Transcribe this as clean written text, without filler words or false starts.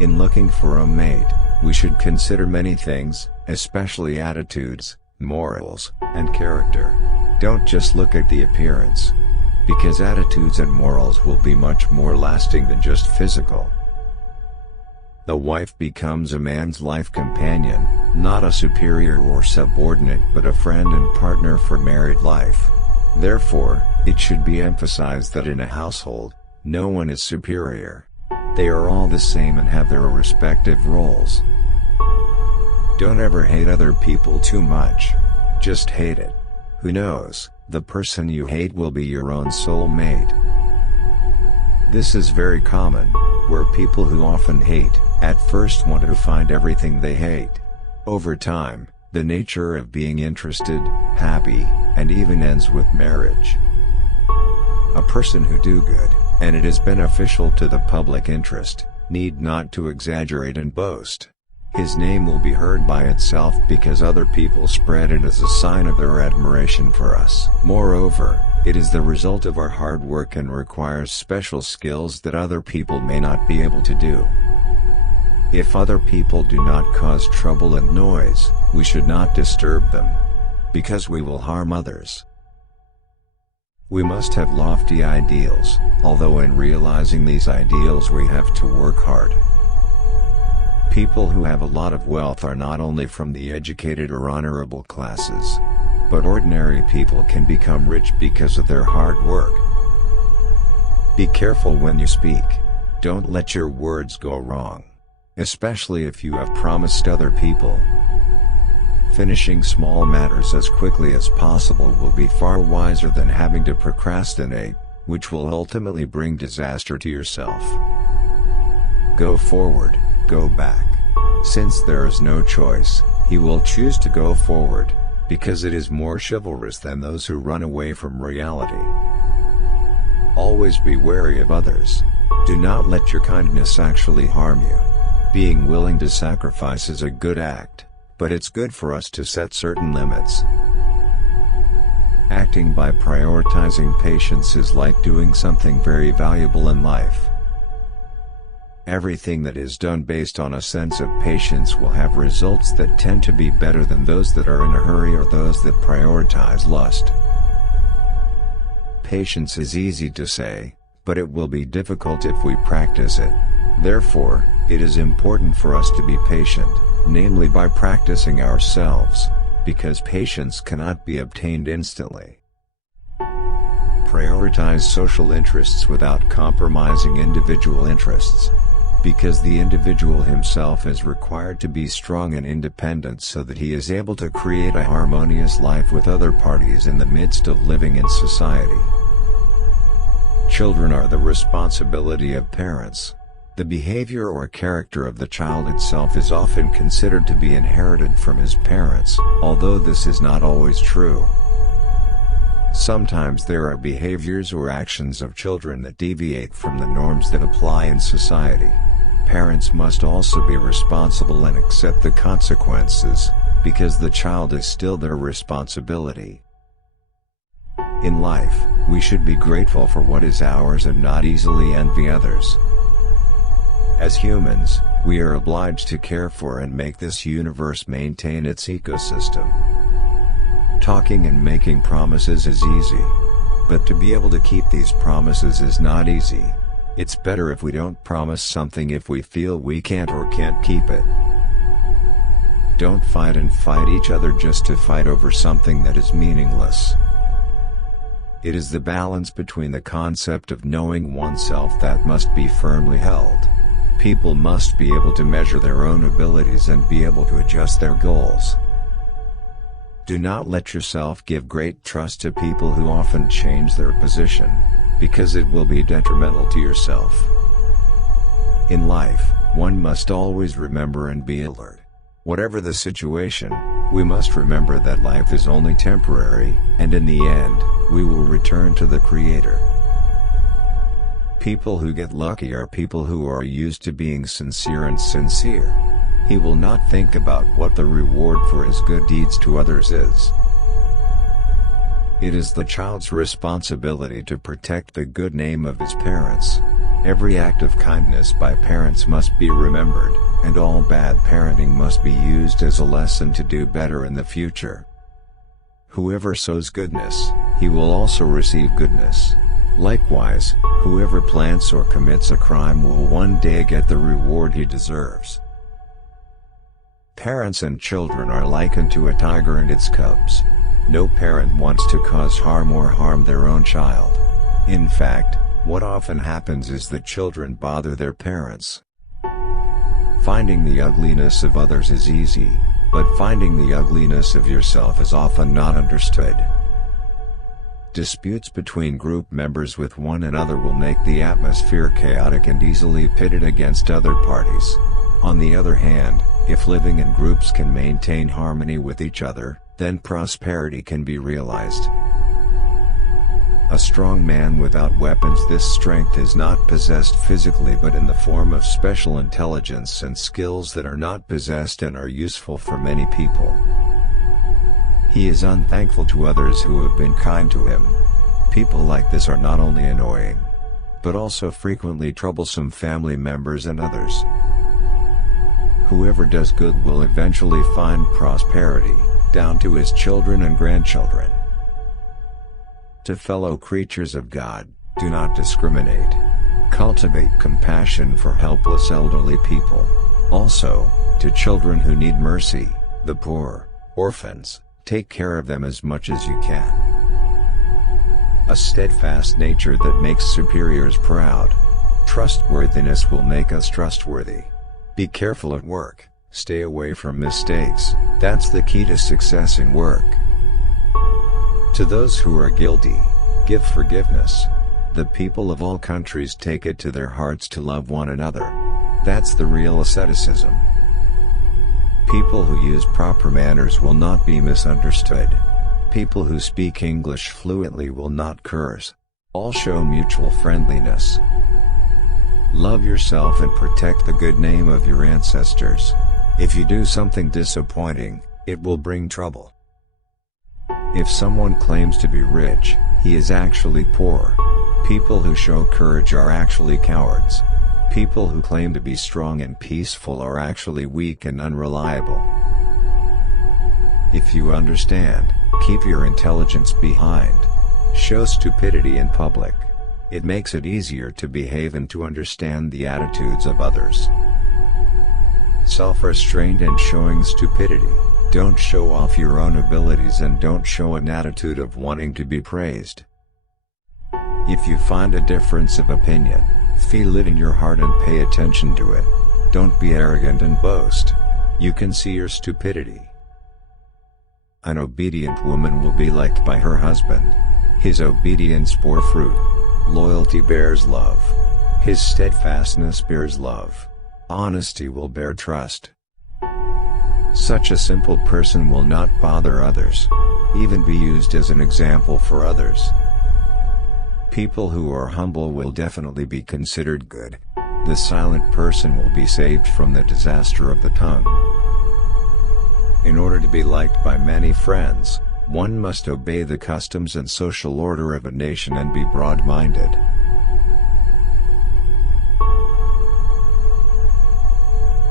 In looking for a mate, we should consider many things, especially attitudes, morals, and character. Don't just look at the appearance, because attitudes and morals will be much more lasting than just physical. The wife becomes a man's life companion, not a superior or subordinate but a friend and partner for married life. Therefore, it should be emphasized that in a household, no one is superior. They are all the same and have their respective roles. Don't ever hate other people too much. Just hate it. Who knows, the person you hate will be your own soulmate. This is very common, where people who often hate, at first want to find everything they hate. Over time, the nature of being interested, happy, and even ends with marriage. A person who do good, and it is beneficial to the public interest, need not to exaggerate and boast. His name will be heard by itself because other people spread it as a sign of their admiration for us. Moreover, it is the result of our hard work and requires special skills that other people may not be able to do. If other people do not cause trouble and noise, we should not disturb them, because we will harm others. We must have lofty ideals, although in realizing these ideals we have to work hard. People who have a lot of wealth are not only from the educated or honorable classes, but ordinary people can become rich because of their hard work. Be careful when you speak. Don't let your words go wrong, especially if you have promised other people. Finishing small matters as quickly as possible will be far wiser than having to procrastinate, which will ultimately bring disaster to yourself. Go forward, go back. Since there is no choice, he will choose to go forward, because it is more chivalrous than those who run away from reality. Always be wary of others. Do not let your kindness actually harm you. Being willing to sacrifice is a good act, but it's good for us to set certain limits. Acting by prioritizing patience is like doing something very valuable in life. Everything that is done based on a sense of patience will have results that tend to be better than those that are in a hurry or those that prioritize lust. Patience is easy to say, but it will be difficult if we practice it. Therefore, it is important for us to be patient, namely by practicing ourselves, because patience cannot be obtained instantly. Prioritize social interests without compromising individual interests, because the individual himself is required to be strong and independent so that he is able to create a harmonious life with other parties in the midst of living in society. Children are the responsibility of parents. The behavior or character of the child itself is often considered to be inherited from his parents, although this is not always true. Sometimes there are behaviors or actions of children that deviate from the norms that apply in society. Parents must also be responsible and accept the consequences, because the child is still their responsibility. In life, we should be grateful for what is ours and not easily envy others. As humans, we are obliged to care for and make this universe maintain its ecosystem. Talking and making promises is easy, but to be able to keep these promises is not easy. It's better if we don't promise something if we feel we can't or can't keep it. Don't fight and fight each other just to fight over something that is meaningless. It is the balance between the concept of knowing oneself that must be firmly held. People must be able to measure their own abilities and be able to adjust their goals. Do not let yourself give great trust to people who often change their position, because it will be detrimental to yourself. In life, one must always remember and be alert. Whatever the situation, we must remember that life is only temporary, and in the end, we will return to the Creator. People who get lucky are people who are used to being sincere and sincere. He will not think about what the reward for his good deeds to others is. It is the child's responsibility to protect the good name of his parents. Every act of kindness by parents must be remembered, and all bad parenting must be used as a lesson to do better in the future. Whoever sows goodness, he will also receive goodness. Likewise, whoever plants or commits a crime will one day get the reward he deserves. Parents and children are likened to a tiger and its cubs. No parent wants to cause harm or harm their own child. In fact, what often happens is that children bother their parents. Finding the ugliness of others is easy, but finding the ugliness of yourself is often not understood. Disputes between group members with one another will make the atmosphere chaotic and easily pitted against other parties. On the other hand, if living in groups can maintain harmony with each other, then prosperity can be realized. A strong man without weapons. This strength is not possessed physically but in the form of special intelligence and skills that are not possessed and are useful for many people. He is unthankful to others who have been kind to him. People like this are not only annoying, but also frequently troublesome family members and others. Whoever does good will eventually find prosperity, down to his children and grandchildren. To fellow creatures of God, do not discriminate. Cultivate compassion for helpless elderly people. Also, to children who need mercy, the poor, orphans, take care of them as much as you can. A steadfast nature that makes superiors proud. Trustworthiness will make us trustworthy. Be careful at work, stay away from mistakes, that's the key to success in work. To those who are guilty, give forgiveness. The people of all countries take it to their hearts to love one another. That's the real asceticism. People who use proper manners will not be misunderstood. People who speak English fluently will not curse. All show mutual friendliness. Love yourself and protect the good name of your ancestors. If you do something disappointing, it will bring trouble. If someone claims to be rich, he is actually poor. People who show courage are actually cowards. People who claim to be strong and peaceful are actually weak and unreliable. If you understand, keep your intelligence behind. Show stupidity in public. It makes it easier to behave and to understand the attitudes of others. Self-restraint and showing stupidity. Don't show off your own abilities and don't show an attitude of wanting to be praised. If you find a difference of opinion, feel it in your heart and pay attention to it. Don't be arrogant and boast. You can see your stupidity. An obedient woman will be liked by her husband. His obedience bore fruit. Loyalty bears love. His steadfastness bears love. Honesty will bear trust. Such a simple person will not bother others. Even be used as an example for others. People who are humble will definitely be considered good. The silent person will be saved from the disaster of the tongue. In order to be liked by many friends, one must obey the customs and social order of a nation and be broad-minded.